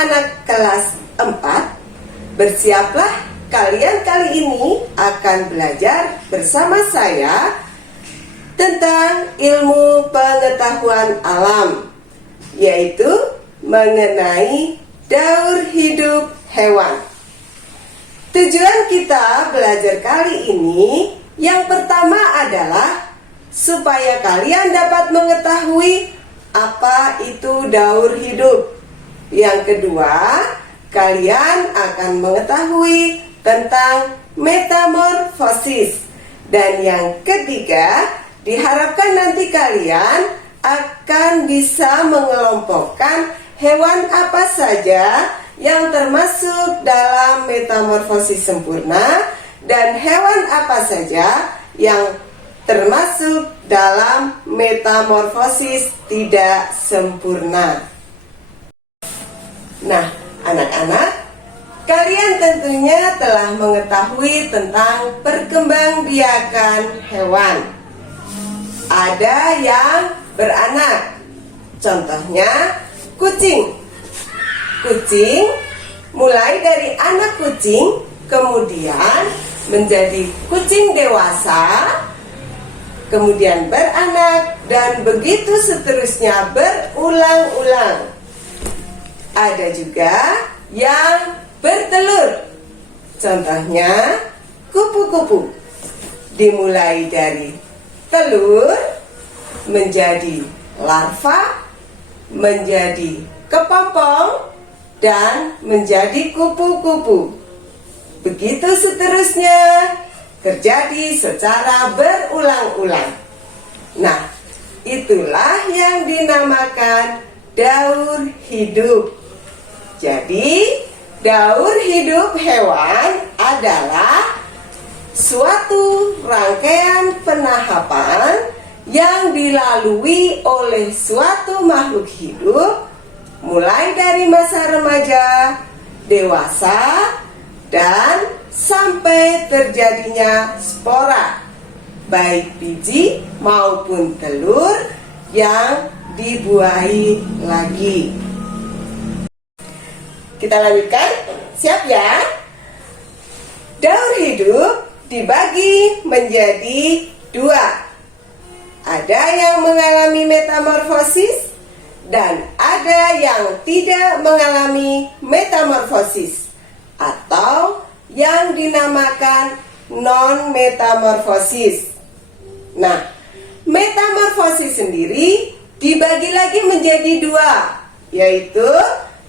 anak-anak kelas 4, bersiaplah kalian kali ini akan belajar bersama saya tentang ilmu pengetahuan alam, yaitu mengenai daur hidup hewan. Tujuan kita belajar kali ini yang pertama adalah supaya kalian dapat mengetahui apa itu daur hidup. Yang kedua, kalian akan mengetahui tentang metamorfosis. Dan yang ketiga, diharapkan nanti kalian akan bisa mengelompokkan hewan apa saja yang termasuk dalam metamorfosis sempurna dan hewan apa saja yang termasuk dalam metamorfosis tidak sempurna. Nah, anak-anak, kalian tentunya telah mengetahui tentang perkembangbiakan hewan. Ada yang beranak, contohnya kucing. Kucing mulai dari anak kucing, kemudian menjadi kucing dewasa, kemudian beranak, dan begitu seterusnya berulang-ulang. Ada juga yang bertelur, contohnya kupu-kupu. Dimulai dari telur, menjadi larva, menjadi kepompong, dan menjadi kupu-kupu. Begitu seterusnya terjadi secara berulang-ulang. Nah, itulah yang dinamakan daur hidup. Jadi, daur hidup hewan adalah suatu rangkaian penahapan yang dilalui oleh suatu makhluk hidup mulai dari masa remaja, dewasa, dan sampai terjadinya spora, baik biji maupun telur yang dibuahi lagi. Kita lanjutkan, siap ya? Daur hidup dibagi menjadi dua. Ada yang mengalami metamorfosis dan ada yang tidak mengalami metamorfosis atau yang dinamakan non-metamorfosis. Nah, metamorfosis sendiri dibagi lagi menjadi dua, yaitu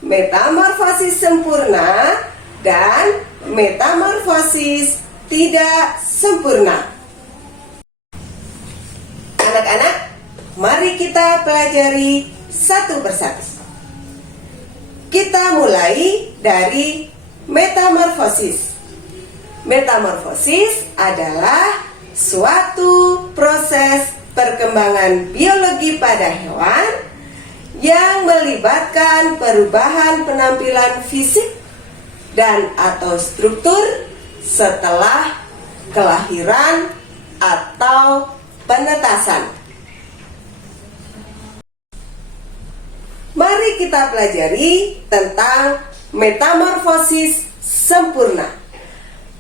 metamorfosis sempurna dan metamorfosis tidak sempurna. Anak-anak, mari kita pelajari satu persatu. Kita mulai dari metamorfosis. Metamorfosis adalah suatu proses perkembangan biologi pada hewan yang melibatkan perubahan penampilan fisik dan atau struktur setelah kelahiran atau penetasan. Mari kita pelajari tentang metamorfosis sempurna.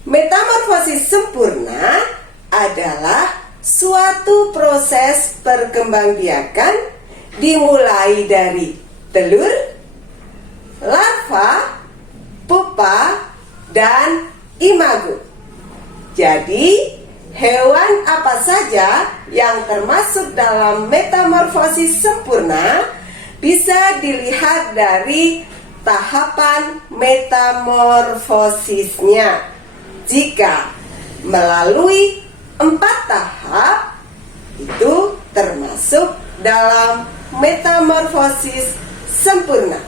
Metamorfosis sempurna adalah suatu proses perkembangbiakan dimulai dari telur, larva, pupa, dan imago. Jadi, hewan apa saja yang termasuk dalam metamorfosis sempurna bisa dilihat dari tahapan metamorfosisnya. Jika melalui 4 tahap, itu termasuk dalam metamorfosis sempurna.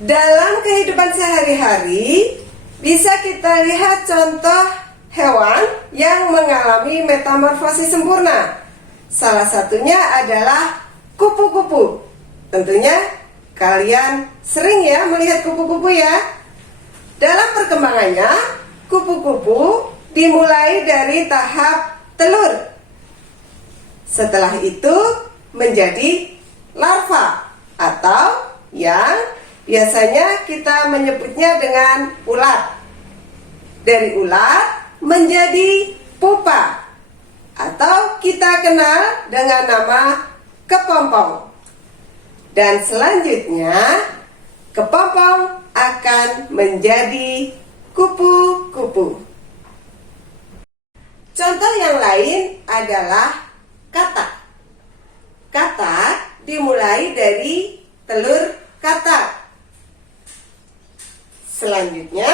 Dalam kehidupan sehari-hari, bisa kita lihat contoh hewan yang mengalami metamorfosis sempurna. Salah satunya adalah kupu-kupu. Tentunya kalian sering ya melihat kupu-kupu ya. Dalam perkembangannya, kupu-kupu dimulai dari tahap telur. Setelah itu menjadi larva atau yang biasanya kita menyebutnya dengan ulat. Dari ulat menjadi pupa atau kita kenal dengan nama kepompong. Dan selanjutnya kepompong akan menjadi kupu-kupu. Contoh yang lain adalah katak. Katak dimulai dari telur katak. Selanjutnya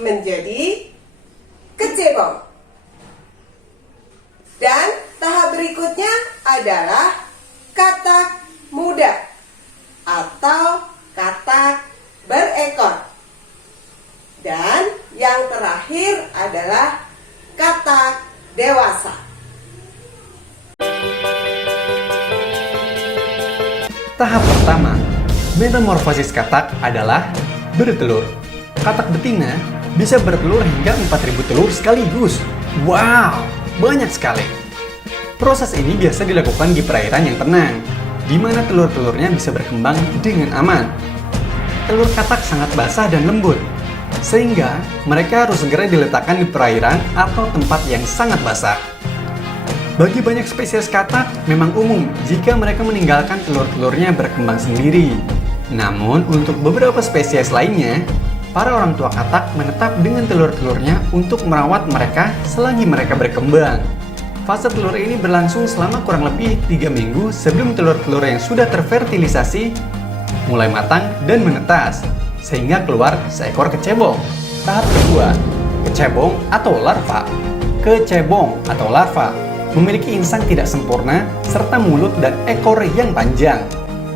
menjadi kecebong. Dan tahap berikutnya adalah katak muda atau katak berekor. Dan yang terakhir adalah katak dewasa. Tahap pertama, metamorfosis katak adalah bertelur. Katak betina bisa bertelur hingga 4.000 telur sekaligus. Wow, banyak sekali. Proses ini biasa dilakukan di perairan yang tenang, di mana telur-telurnya bisa berkembang dengan aman. Telur katak sangat basah dan lembut, sehingga mereka harus segera diletakkan di perairan atau tempat yang sangat basah. Bagi banyak spesies katak, memang umum jika mereka meninggalkan telur-telurnya berkembang sendiri. Namun, untuk beberapa spesies lainnya, para orang tua katak menetap dengan telur-telurnya untuk merawat mereka selagi mereka berkembang. Fase telur ini berlangsung selama kurang lebih 3 minggu sebelum telur-telur yang sudah terfertilisasi mulai matang dan menetas, sehingga keluar seekor kecebong. Tahap kedua, kecebong atau larva. Kecebong atau larva memiliki insang tidak sempurna serta mulut dan ekor yang panjang.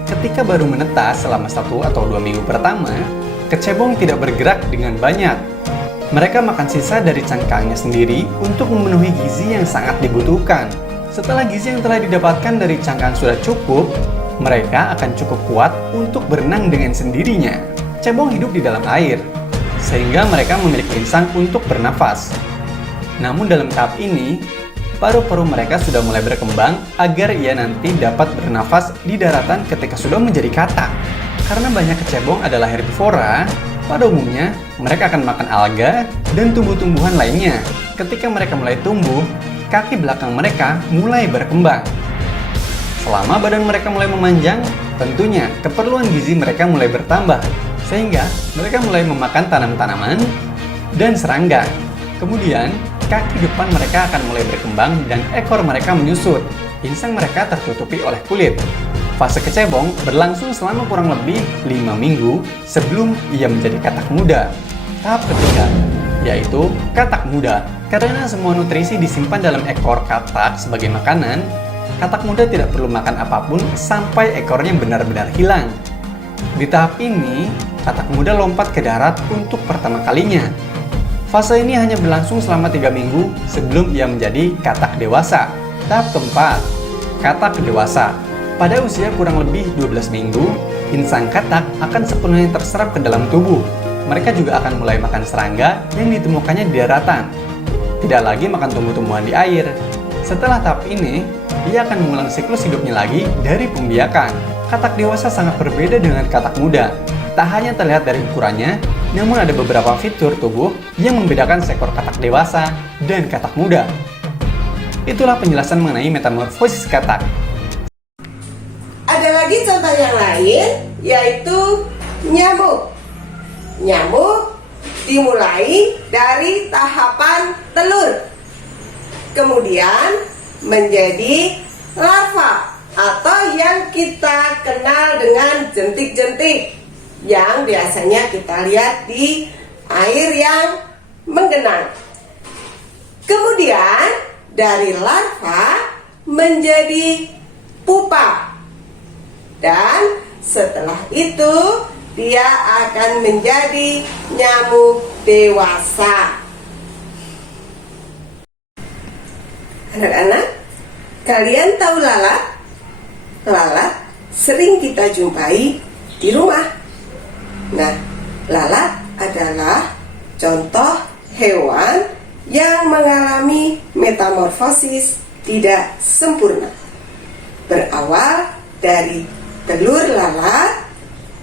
Ketika baru menetas selama 1 atau 2 minggu pertama, kecebong tidak bergerak dengan banyak. Mereka makan sisa dari cangkangnya sendiri untuk memenuhi gizi yang sangat dibutuhkan. Setelah gizi yang telah didapatkan dari cangkang sudah cukup, mereka akan cukup kuat untuk berenang dengan sendirinya. Cebong hidup di dalam air, sehingga mereka memiliki insang untuk bernafas. Namun dalam tahap ini, paru-paru mereka sudah mulai berkembang agar ia nanti dapat bernafas di daratan ketika sudah menjadi katak. Karena banyak kecebong adalah herbivora, pada umumnya mereka akan makan alga dan tumbuh-tumbuhan lainnya. Ketika mereka mulai tumbuh, kaki belakang mereka mulai berkembang. Selama badan mereka mulai memanjang, tentunya keperluan gizi mereka mulai bertambah, sehingga mereka mulai memakan tanam-tanaman dan serangga. Kemudian, kaki depan mereka akan mulai berkembang dan ekor mereka menyusut. Insang mereka tertutupi oleh kulit. Fase kecebong berlangsung selama kurang lebih 5 minggu sebelum ia menjadi katak muda. Tahap ketiga, yaitu katak muda. Karena semua nutrisi disimpan dalam ekor katak sebagai makanan, katak muda tidak perlu makan apapun sampai ekornya benar-benar hilang. Di tahap ini, katak muda lompat ke darat untuk pertama kalinya. Fase ini hanya berlangsung selama 3 minggu sebelum ia menjadi katak dewasa. Tahap keempat, katak dewasa. Pada usia kurang lebih 12 minggu, insang katak akan sepenuhnya terserap ke dalam tubuh. Mereka juga akan mulai makan serangga yang ditemukannya di daratan. Tidak lagi makan tumbuh-tumbuhan di air. Setelah tahap ini, ia akan mengulang siklus hidupnya lagi dari pembiakan. Katak dewasa sangat berbeda dengan katak muda. Tak hanya terlihat dari ukurannya, namun ada beberapa fitur tubuh yang membedakan seekor katak dewasa dan katak muda. Itulah penjelasan mengenai metamorfosis katak. Ada lagi contoh yang lain, yaitu nyamuk. Nyamuk dimulai dari tahapan telur, kemudian menjadi larva atau yang kita kenal dengan jentik-jentik yang biasanya kita lihat di air yang menggenang. Kemudian dari larva menjadi pupa. Dan setelah itu dia akan menjadi nyamuk dewasa. Anak-anak, kalian tahu lalat? Lalat sering kita jumpai di rumah. Nah, lalat adalah contoh hewan yang mengalami metamorfosis tidak sempurna. Berawal dari telur lalat,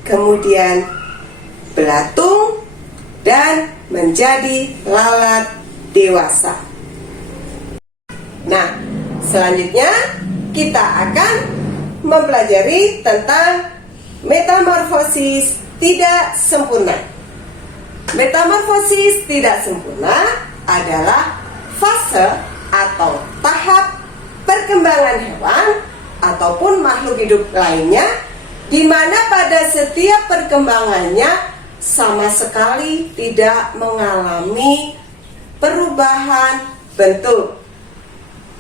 kemudian belatung, dan menjadi lalat dewasa. Nah, selanjutnya kita akan mempelajari tentang metamorfosis tidak sempurna. Metamorfosis tidak sempurna adalah fase atau tahap perkembangan hewan ataupun makhluk hidup lainnya di mana pada setiap perkembangannya sama sekali tidak mengalami perubahan bentuk.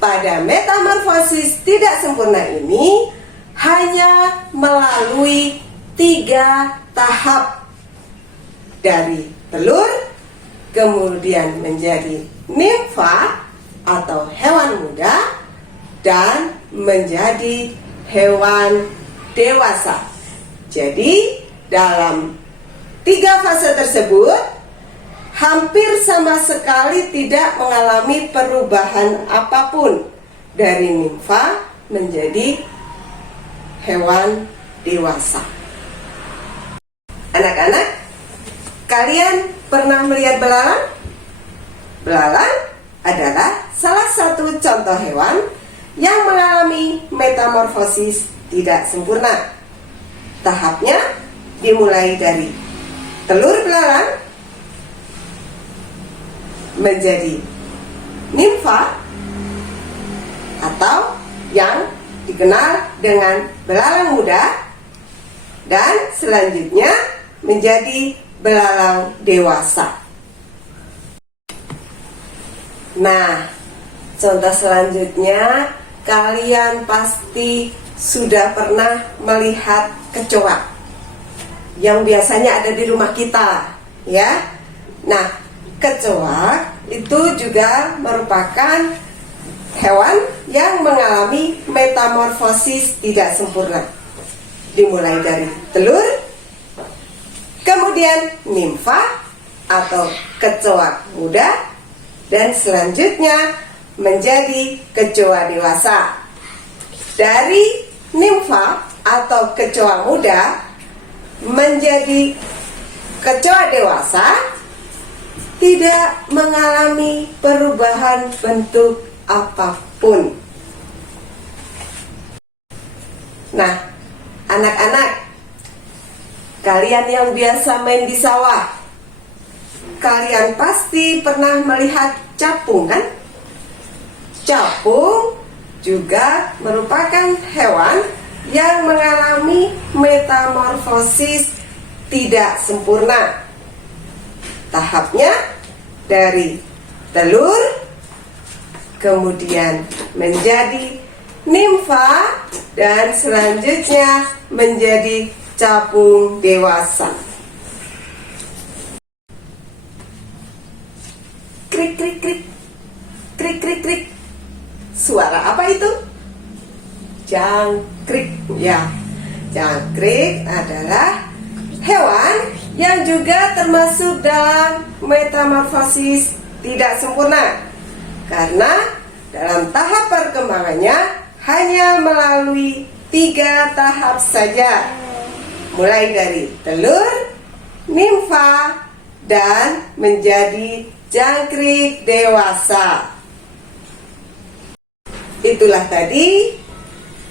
Pada metamorfosis tidak sempurna ini hanya melalui 3 tahap, dari telur, kemudian menjadi nimfa atau hewan muda, dan menjadi hewan dewasa. Jadi dalam 3 fase tersebut hampir sama sekali tidak mengalami perubahan apapun dari nimfa menjadi hewan dewasa. Anak-anak, kalian pernah melihat belalang? Belalang adalah salah satu contoh hewan yang mengalami metamorfosis tidak sempurna. Tahapnya dimulai dari telur belalang menjadi nimfa atau yang dikenal dengan belalang muda, dan selanjutnya menjadi belalang dewasa. Nah, contoh selanjutnya kalian pasti sudah pernah melihat kecoa yang biasanya ada di rumah kita, ya. Nah, kecoa itu juga merupakan hewan yang mengalami metamorfosis tidak sempurna. Dimulai dari telur, kemudian nimfa atau kecoa muda, dan selanjutnya menjadi kecoa dewasa. Dari nimfa atau kecoa muda menjadi kecoa dewasa tidak mengalami perubahan bentuk apapun. Nah, anak-anak, kalian yang biasa main di sawah, kalian pasti pernah melihat capung, kan? Capung juga merupakan hewan yang mengalami metamorfosis tidak sempurna. Tahapnya dari telur, kemudian menjadi nimfa, dan selanjutnya menjadi capung dewasa. Krik krik krik, krik krik krik. Suara apa itu? Jangkrik. Ya, jangkrik adalah hewan yang juga termasuk dalam metamorfosis tidak sempurna, karena dalam tahap perkembangannya hanya melalui 3 tahap saja, mulai dari telur, nimfa, dan menjadi jangkrik dewasa. Itulah tadi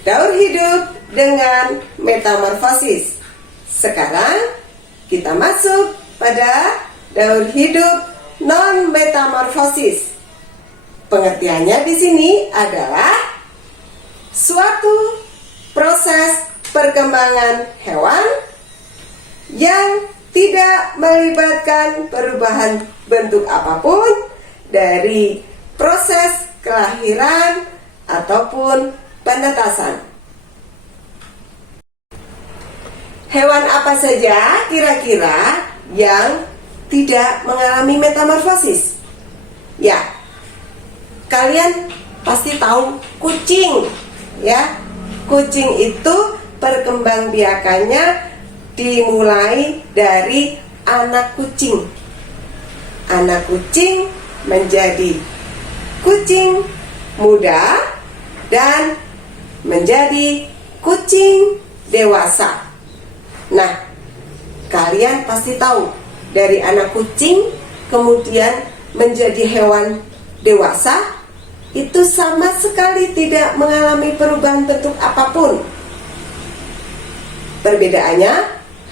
daur hidup dengan metamorfosis. Sekarang kita masuk pada daur hidup non-metamorfosis. Pengertiannya di sini adalah suatu proses perkembangan hewan yang tidak melibatkan perubahan bentuk apapun dari proses kelahiran ataupun penetasan. Hewan apa saja kira-kira yang tidak mengalami metamorfosis? Ya, kalian pasti tahu kucing, ya. Kucing itu perkembangbiakannya dimulai dari anak kucing. Anak kucing menjadi kucing muda dan menjadi kucing dewasa. Nah, kalian pasti tahu dari anak kucing kemudian menjadi hewan dewasa itu sama sekali tidak mengalami perubahan bentuk apapun. Perbedaannya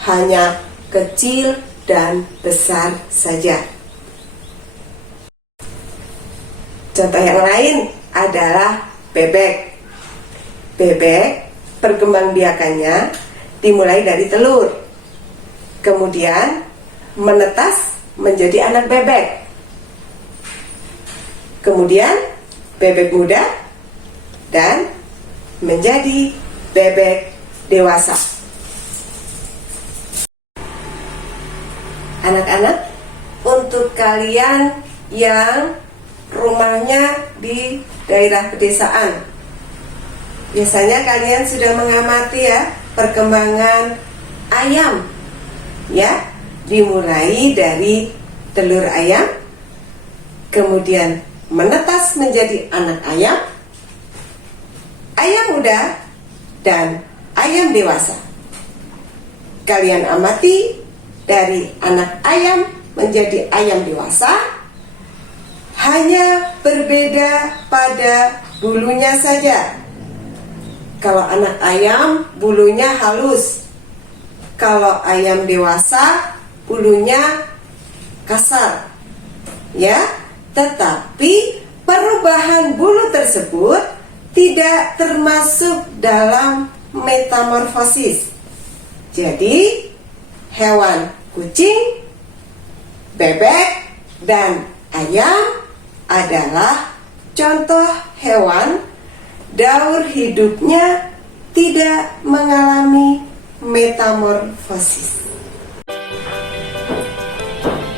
hanya kecil dan besar saja. Contoh yang lain adalah bebek. Bebek perkembangbiakannya dimulai dari telur, kemudian menetas menjadi anak bebek, kemudian bebek muda, dan menjadi bebek dewasa. Anak-anak, untuk kalian yang rumahnya di daerah pedesaan, biasanya kalian sudah mengamati ya perkembangan ayam, ya, dimulai dari telur ayam, kemudian menetas menjadi anak ayam, ayam muda, dan ayam dewasa. Kalian amati dari anak ayam menjadi ayam dewasa, hanya berbeda pada bulunya saja. Kalau anak ayam bulunya halus, kalau ayam dewasa bulunya kasar, ya. Tetapi perubahan bulu tersebut tidak termasuk dalam metamorfosis. Jadi hewan kucing, bebek, dan ayam adalah contoh hewan daur hidupnya tidak mengalami metamorfosis.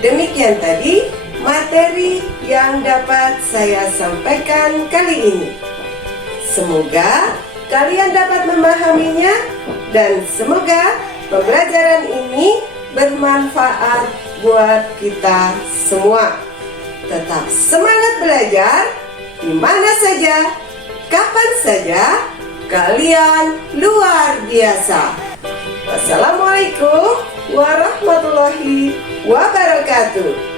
Demikian tadi materi yang dapat saya sampaikan kali ini. Semoga kalian dapat memahaminya dan semoga pembelajaran ini bermanfaat buat kita semua. Tetap semangat belajar di mana saja, kapan saja. Kalian luar biasa. Wassalamualaikum warahmatullahi wabarakatuh.